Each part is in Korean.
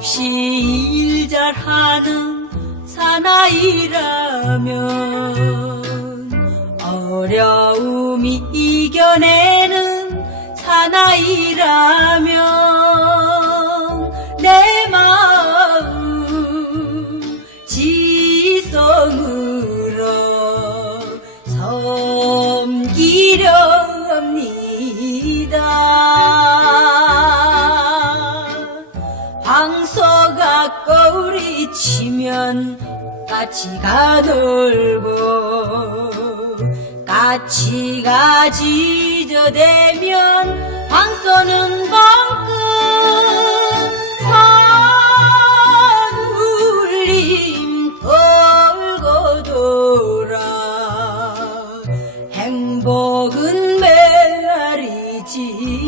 없이 일 잘하는 사나이라면 어려움이 이겨내는 사나이라면 내 마음 지성으로 섬기려 합니다. 황소가 거울이 치면 까치가 놀고 까치가 지저대면 황소는 벙긋 산울림 돌고 돌아 행복은 메아리지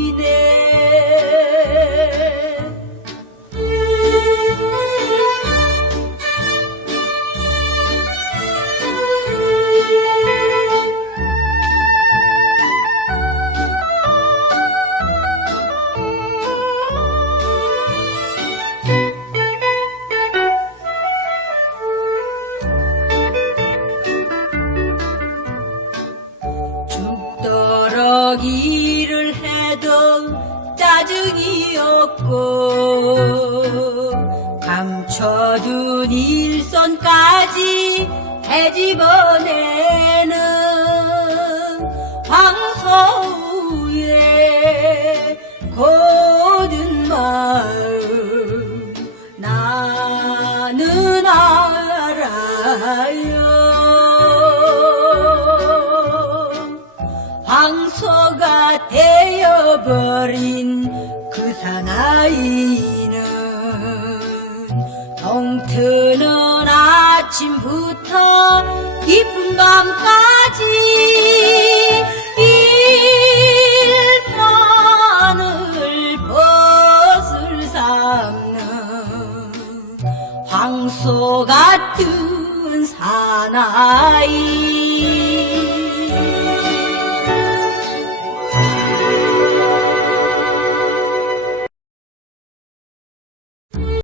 네 죽도록 일을 해도 짜증이 없고 감춰둔 일손까지 해집어내는 황소의 고든 마음 나는 알아요. 황소 가 되어버린 그 사나이는 동트는 아침부터 깊은 밤까지 일만을 벗을 삼는 황소 같은 사나이